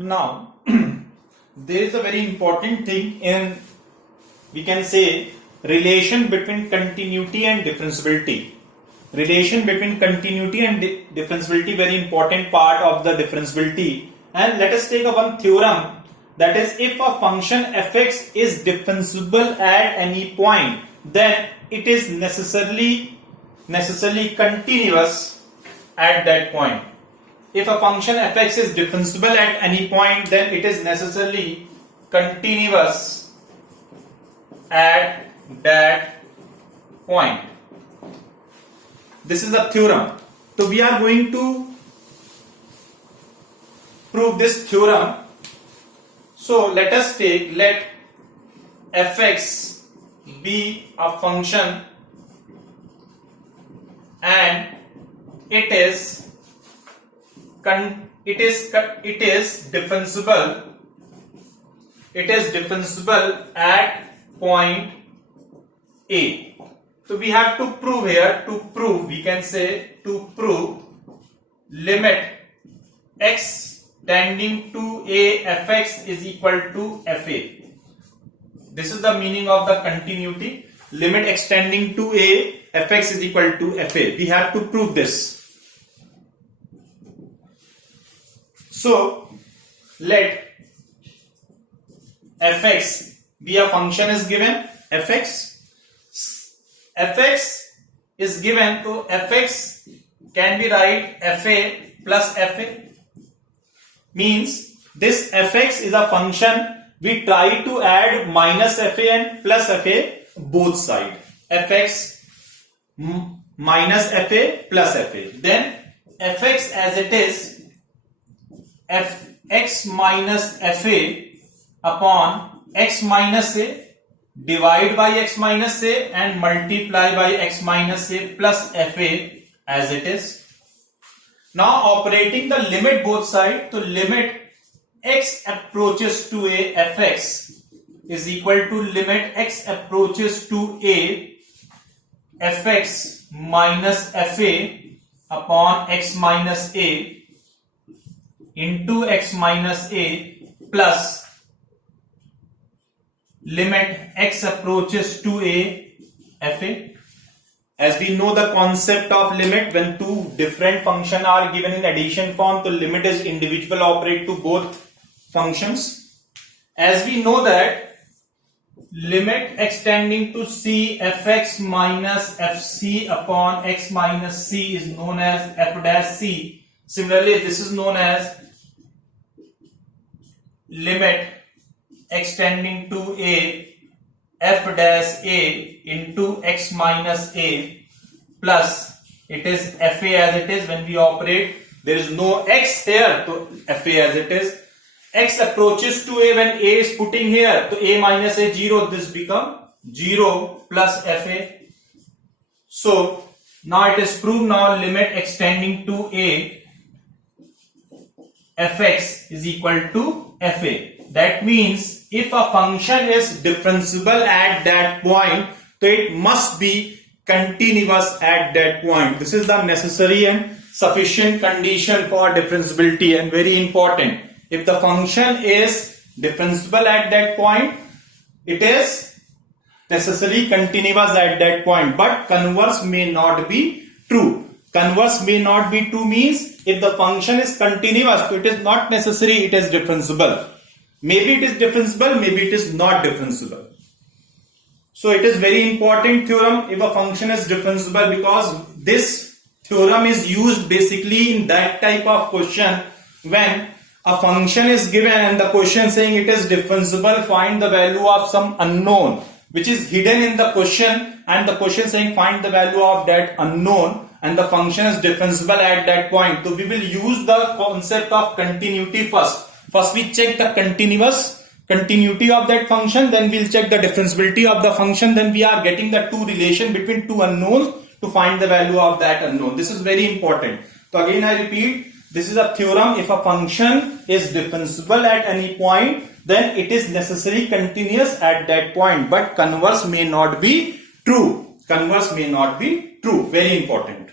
Now, there is a very important thing in, we can say, relation between continuity and differentiability. Relation between continuity and differentiability, very important part of the differentiability. And let us take one theorem, that is, if a function fx is differentiable at any point, then it is necessarily continuous at that point. If a function fx is differentiable at any point, then it is necessarily continuous at that point. This is a theorem. So we are going to prove this theorem. So let us take, let fx be a function and it is differentiable at point A. So we have to prove here, we can say to prove limit x tending to a fx is equal to fa. This is the meaning of the continuity. Limit x tending to a fx is equal to fa. We have to prove this. So let fx be a function is given. fx is given, to fx can be write fa plus fa, means this fx is a function we try to add minus fa and plus fa both side. Fx minus fa plus fa, then fx as it is fx minus fa upon x minus a, divide by x minus a and multiply by x minus a plus fa as it is. Now operating the limit both sides, to limit x approaches to a fx is equal to limit x approaches to a fx minus fa upon x minus a into x minus a plus limit x approaches to a fa. As we know the concept of limit, when two different functions are given in addition form, the limit is individual operate to both functions. As we know that limit x tending to c fx minus fc upon x minus c is known as f dash c. Similarly, this is known as limit x tending to a f dash a into x minus a plus, it is fa as it is. When we operate, there is no x here, so fa as it is. X approaches to a, when a is putting here, so a minus a 0, this become 0 plus fa. So now it is proved. Now limit x tending to a fx is equal to fa. That means if a function is differentiable at that point, so it must be continuous at that point. This is the necessary and sufficient condition for differentiability, and very important. If the function is differentiable at that point, it is necessarily continuous at that point, but converse may not be true. Converse may not be true means if the function is continuous, so it is not necessary it is differentiable. Maybe it is differentiable, maybe it is not differentiable. So it is very important theorem if a function is differentiable, because this theorem is used basically in that type of question when a function is given and the question saying it is differentiable, find the value of some unknown which is hidden in the question, and the question saying find the value of that unknown, and the function is differentiable at that point. So we will use the concept of continuity first. First we check the continuity of that function, then we'll check the differentiability of the function, then we are getting the two relation between two unknowns to find the value of that unknown. This is very important. So again I repeat, this is a theorem. If a function is differentiable at any point, then it is necessarily continuous at that point, but converse may not be true. Converse may not be true. Very important.